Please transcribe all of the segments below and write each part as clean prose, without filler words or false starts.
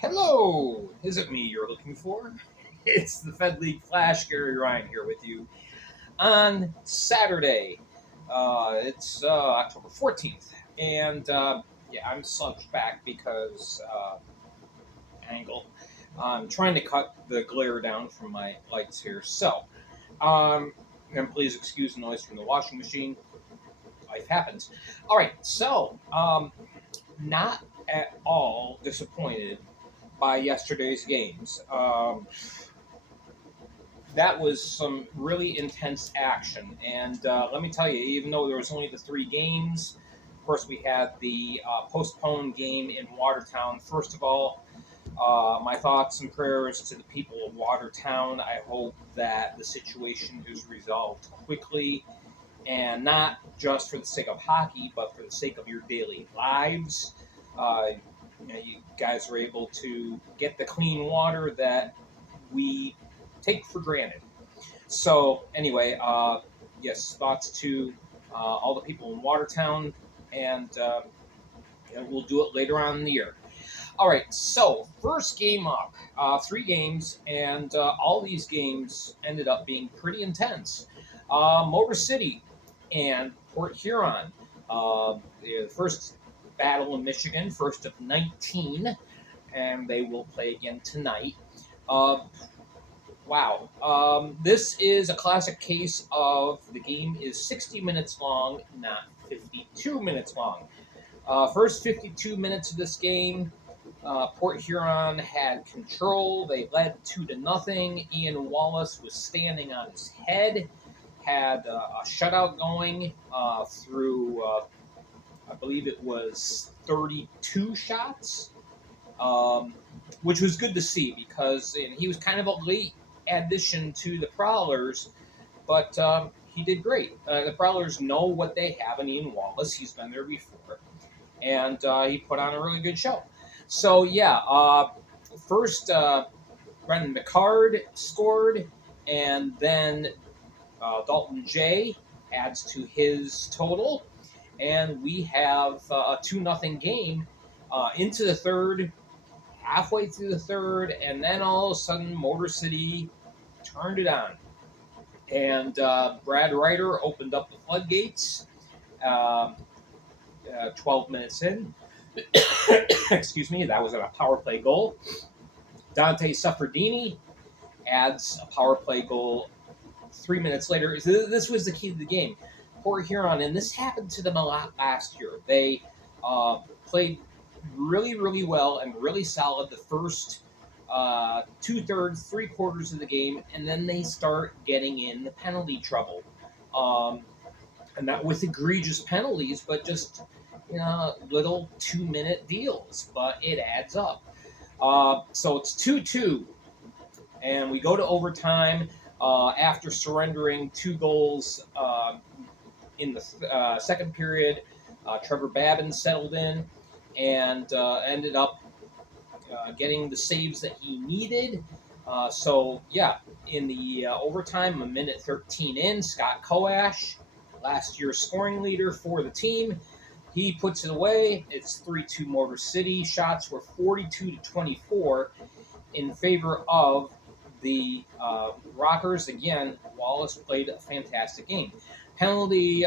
Hello! Is it me you're looking for? It's the Fed League Flash, Gary Ryan here with you on Saturday. It's October 14th, and yeah, I'm slumped back because angle. I'm trying to cut the glare down from my lights here. Um, and please excuse the noise from the washing machine. Life happens. All right, not at all disappointed by yesterday's games. That was some really intense action, and let me tell you, even though there was only the three games, of course we had the postponed game in Watertown. First of all, my thoughts and prayers to the people of Watertown. I hope that the situation is resolved quickly, and not just for the sake of hockey, but for the sake of your daily lives. Uh, you guys are able to get the clean water that we take for granted. So, anyway, yes, thoughts to all the people in Watertown, and we'll do it later on in the year. All right, so first game up, three games, and all these games ended up being pretty intense. Motor City and Port Huron. The first battle in Michigan, first of 19, and they will play again tonight. Uh, wow. This is a classic case of the game is 60 minutes long, not 52 minutes long. First 52 minutes of this game, Port Huron had control. They led 2-0. Ian Wallace was standing on his head, had a shutout going through, I believe it was 32 shots, um, which was good to see because he was kind of a late addition to the Prowlers, but he did great. The Prowlers know what they have in Ian Wallace. He's been there before, and he put on a really good show. So yeah, first Brendan McCard scored, and then Dalton J adds to his total, and we have a 2-0 game into the third, halfway through the third, and then all of a sudden Motor City turned it on, and Brad Ryder opened up the floodgates. 12 minutes in, excuse me, that was a power play goal. Dante Suffredini adds a power play goal 3 minutes later. This was the key to the game. Port Huron, and this happened to them a lot last year. They played really, really well and really solid the first two-thirds, three-quarters of the game, and then they start getting in the penalty trouble. And not with egregious penalties, but just little 2-minute deals. But it adds up. So it's 2-2, and we go to overtime after surrendering two goals in the second period. Trevor Babin settled in and ended up getting the saves that he needed. So, yeah, in the overtime, a minute 13 in, Scott Koash, last year's scoring leader for the team, he puts it away. It's 3-2 Motor City. Shots were 42-24 in favor of the Rockers. Again, Wallace played a fantastic game. Penalty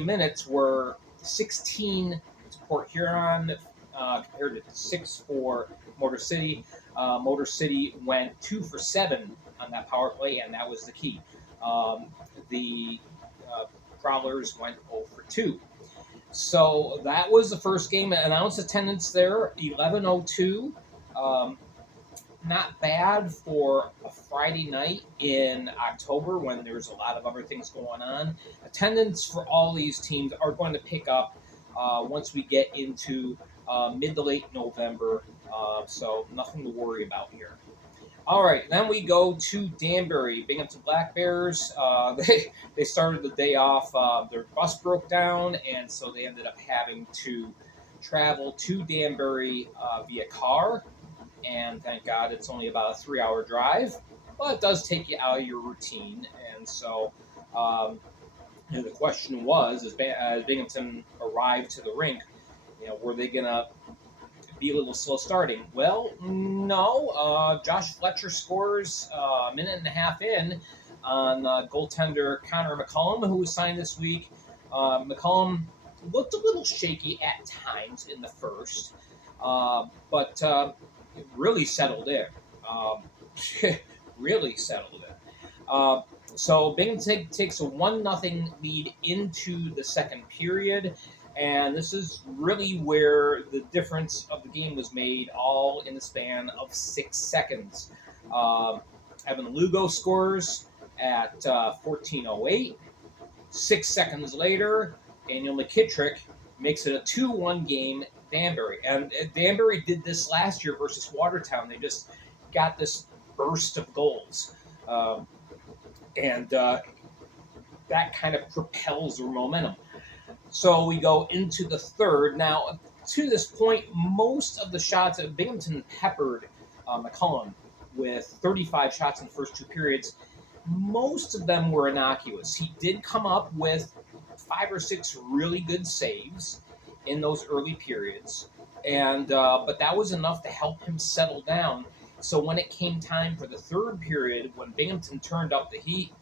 minutes were 16 to Port Huron compared to 6 for Motor City. Motor City went 2 for 7 on that power play, and that was the key. The Prowlers went 0 for 2. So that was the first game. Announced attendance there, 1102. Not bad for a Friday night in October when there's a lot of other things going on. Attendance for all these teams are going to pick up once we get into mid to late November, so nothing to worry about here. All right, then we go to Danbury, Binghamton Black Bears. They started the day off. Their bus broke down, and so they ended up having to travel to Danbury via car. And thank God it's only about a 3-hour drive, but it does take you out of your routine. And so the question was, as Binghamton arrived to the rink, were they going to be a little slow starting. Well, no. Josh Fletcher scores a minute and a half in on goaltender Connor McCollum, who was signed this week. McCollum looked a little shaky at times in the first, but really settled in. Um, really settled in. So Binghamton takes a 1-0 lead into the second period, and this is really where the difference of the game was made, all in the span of 6 seconds. Uh, Evan Lugo scores at 14:08. 6 seconds later, Daniel McKittrick makes it a 2-1 game. Danbury, and Danbury did this last year versus Watertown. They just got this burst of goals. And that kind of propels their momentum. So we go into the third. Now, to this point, most of the shots at Binghamton peppered McCollum with 35 shots in the first 2 periods. Most of them were innocuous. He did come up with 5 or 6 really good saves in those early periods, and but that was enough to help him settle down. So when it came time for the third period, when Binghamton turned up the heat,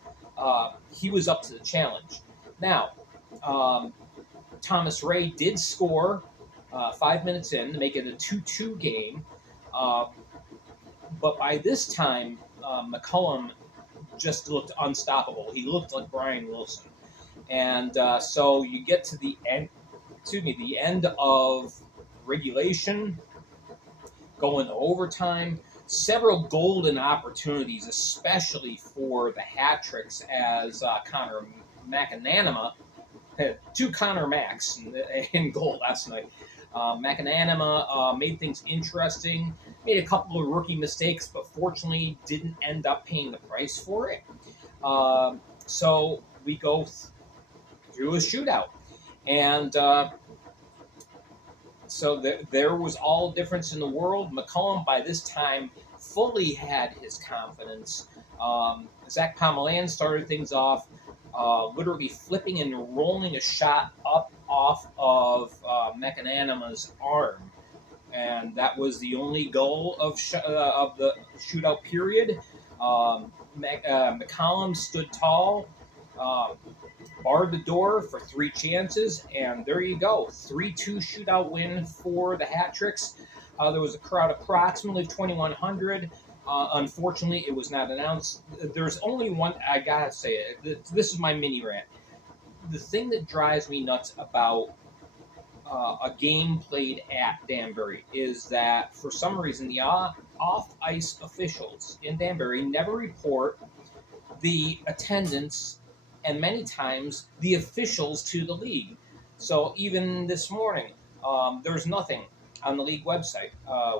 he was up to the challenge. Now, Thomas Ray did score 5 minutes in to make it a 2-2 game, uh, but by this time, McCollum just looked unstoppable. He looked like Brian Wilson, and so you get to the end. Excuse me, the end of regulation, going to overtime. Several golden opportunities, especially for the hat tricks, as Connor McAnanima had 2 Connor Macks in goal last night. McAnanima made things interesting, made a couple of rookie mistakes, but fortunately didn't end up paying the price for it. So we go through a shootout. And so there was all difference in the world. McCollum, by this time, fully had his confidence. Zach Pomelan started things off, literally flipping and rolling a shot up off of McAnanima's arm. And that was the only goal of the shootout period. McCollum stood tall, barred the door for 3 chances, and there you go. 3-2 shootout win for the Hat Tricks. There was a crowd approximately 2,100. Unfortunately, it was not announced. There's only one, I gotta say it. This is my mini rant. The thing that drives me nuts about a game played at Danbury is that for some reason the off-ice officials in Danbury never report the attendance and many times the officials to the league. So even this morning, there's nothing on the league website.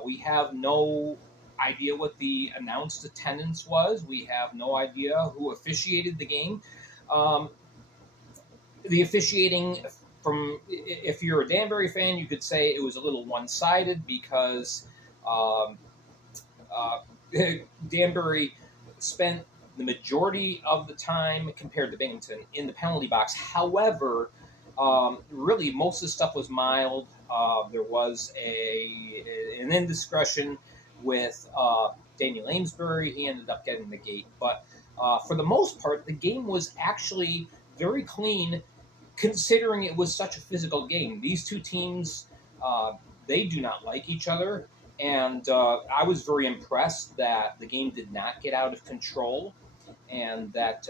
We have no idea what the announced attendance was. We have no idea who officiated the game. The officiating, from if you're a Danbury fan, you could say it was a little one-sided because uh, Danbury spent the majority of the time compared to Binghamton in the penalty box. However, really most of the stuff was mild. There was an indiscretion with Daniel Amesbury. He ended up getting the gate, but for the most part, the game was actually very clean, considering it was such a physical game. These two teams, they do not like each other, and I was very impressed that the game did not get out of control, and that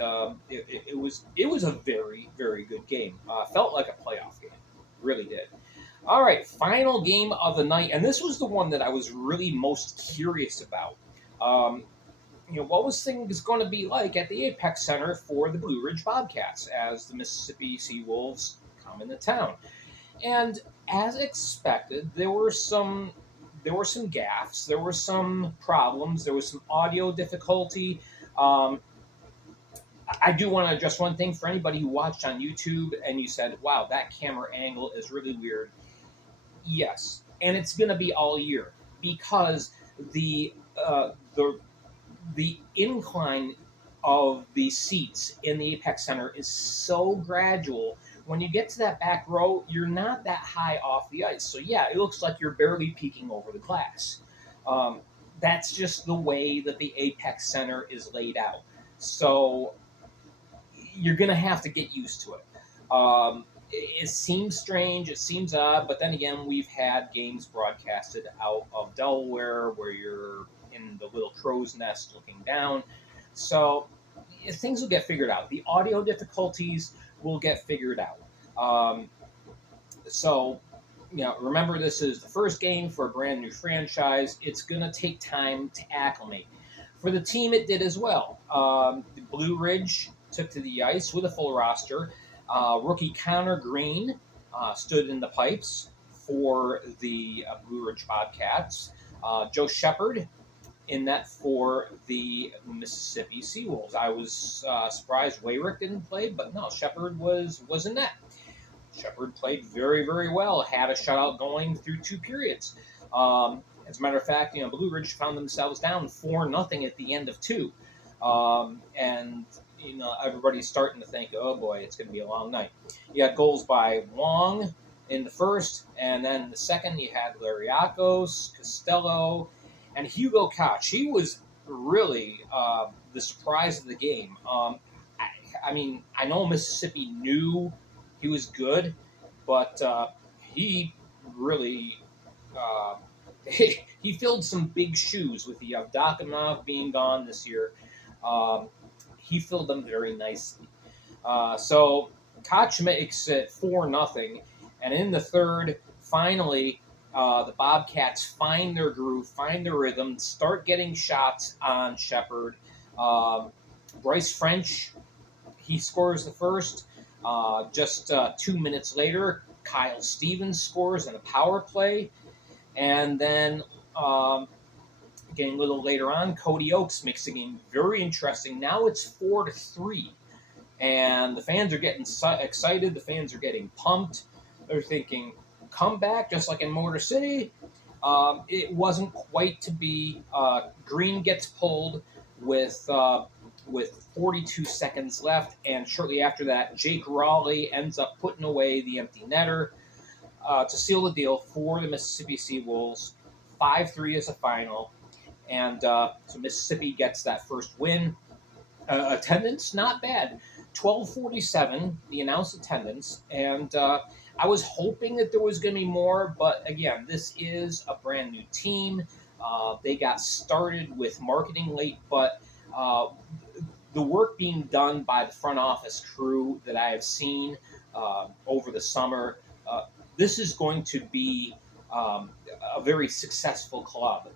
it was a very, very good game. Felt like a playoff game, really did. All right, final game of the night, and this was the one that I was really most curious about. What was things going to be like at the Apex Center for the Blue Ridge Bobcats as the Mississippi SeaWolves come into town? And as expected, there were some gaffes, there were some problems, there was some audio difficulty. I do want to address one thing for anybody who watched on YouTube and you said, "Wow, that camera angle is really weird." Yes, and it's going to be all year because the the incline of the seats in the Apex Center is so gradual when you get to that back row, you're not that high off the ice. So yeah, it looks like you're barely peeking over the glass. Um, that's just the way that the Apex Center is laid out. So you're going to have to get used to it. It seems strange, it seems odd, but then again, we've had games broadcasted out of Delaware where you're in the little crow's nest looking down. So things will get figured out. The audio difficulties will get figured out. So, remember, this is the first game for a brand new franchise. It's going to take time to acclimate. For the team, it did as well. The Blue Ridge took to the ice with a full roster. Rookie Connor Green stood in the pipes for the Blue Ridge Bobcats. Joe Shepard in net for the Mississippi SeaWolves. I was surprised Wayrick didn't play, but no, Shepard was in net. Shepard played very, very well, had a shutout going through 2 periods. As a matter of fact, Blue Ridge found themselves down 4-0 at the end of 2. And everybody's starting to think, oh boy, it's going to be a long night. You got goals by Wong in the first, and then in the second you had Lariakos, Costello, and Hugo Koch. He was really the surprise of the game. I know Mississippi knew he was good, but he really he filled some big shoes with the Yevdokimov being gone this year. He filled them very nicely. So Koch makes it 4-0, and in the third, finally, the Bobcats find their groove, find their rhythm, start getting shots on Shepard. Bryce French, he scores the first. Just 2 minutes later, Kyle Stevens scores in a power play. And then getting a little later on, Cody Oakes makes the game very interesting. Now it's 4-3. And the fans are getting excited. The fans are getting pumped. They're thinking, comeback, just like in Motor City. It wasn't quite to be. Green gets pulled with 42 seconds left, and shortly after that, Jake Raleigh ends up putting away the empty netter to seal the deal for the Mississippi SeaWolves. 5-3 is the final, and so Mississippi gets that first win. Attendance, not bad. 1247, the announced attendance, and I was hoping that there was going to be more, but again, this is a brand new team. They got started with marketing late, but the work being done by the front office crew that I have seen over the summer, this is going to be a very successful club.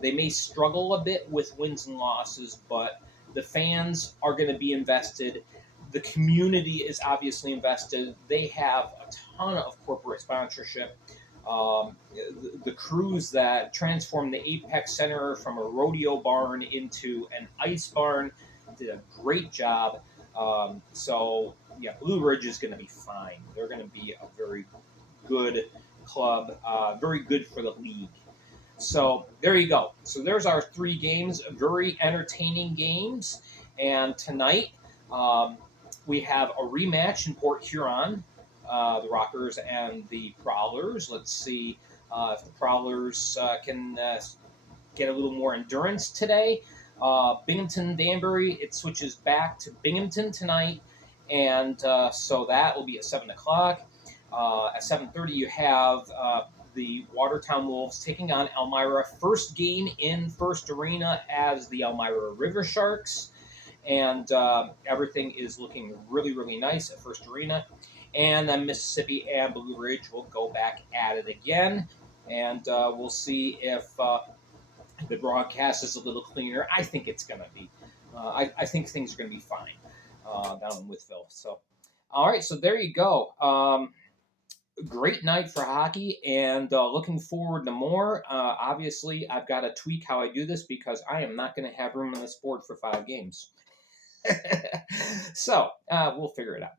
They may struggle a bit with wins and losses, but the fans are going to be invested. The community is obviously invested. They have a ton of corporate sponsorship. The crews that transformed the Apex Center from a rodeo barn into an ice barn did a great job. So, Blue Ridge is going to be fine. They're going to be a very good club, very good for the league. So there you go. So there's our 3 games, very entertaining games. And tonight we have a rematch in Port Huron, the Rockers and the Prowlers. Let's see if the Prowlers can get a little more endurance today. Binghamton, Danbury, it switches back to Binghamton tonight. And so that will be at 7 o'clock. At 7:30, you have the Watertown Wolves taking on Elmira. First game in First Arena as the Elmira River Sharks. And everything is looking really, really nice at First Arena. And then Mississippi and Blue Ridge will go back at it again. And we'll see if the broadcast is a little cleaner. I think it's going to be. I think things are going to be fine down in Withville. So, all right, so there you go. Great night for hockey, and looking forward to more. Obviously, I've got to tweak how I do this because I am not going to have room on this board for 5 games. So, we'll figure it out.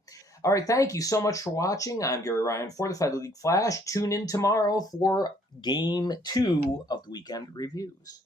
All right, thank you so much for watching. I'm Gary Ryan for the Federal League Flash. Tune in tomorrow for Game 2 of the Weekend Reviews.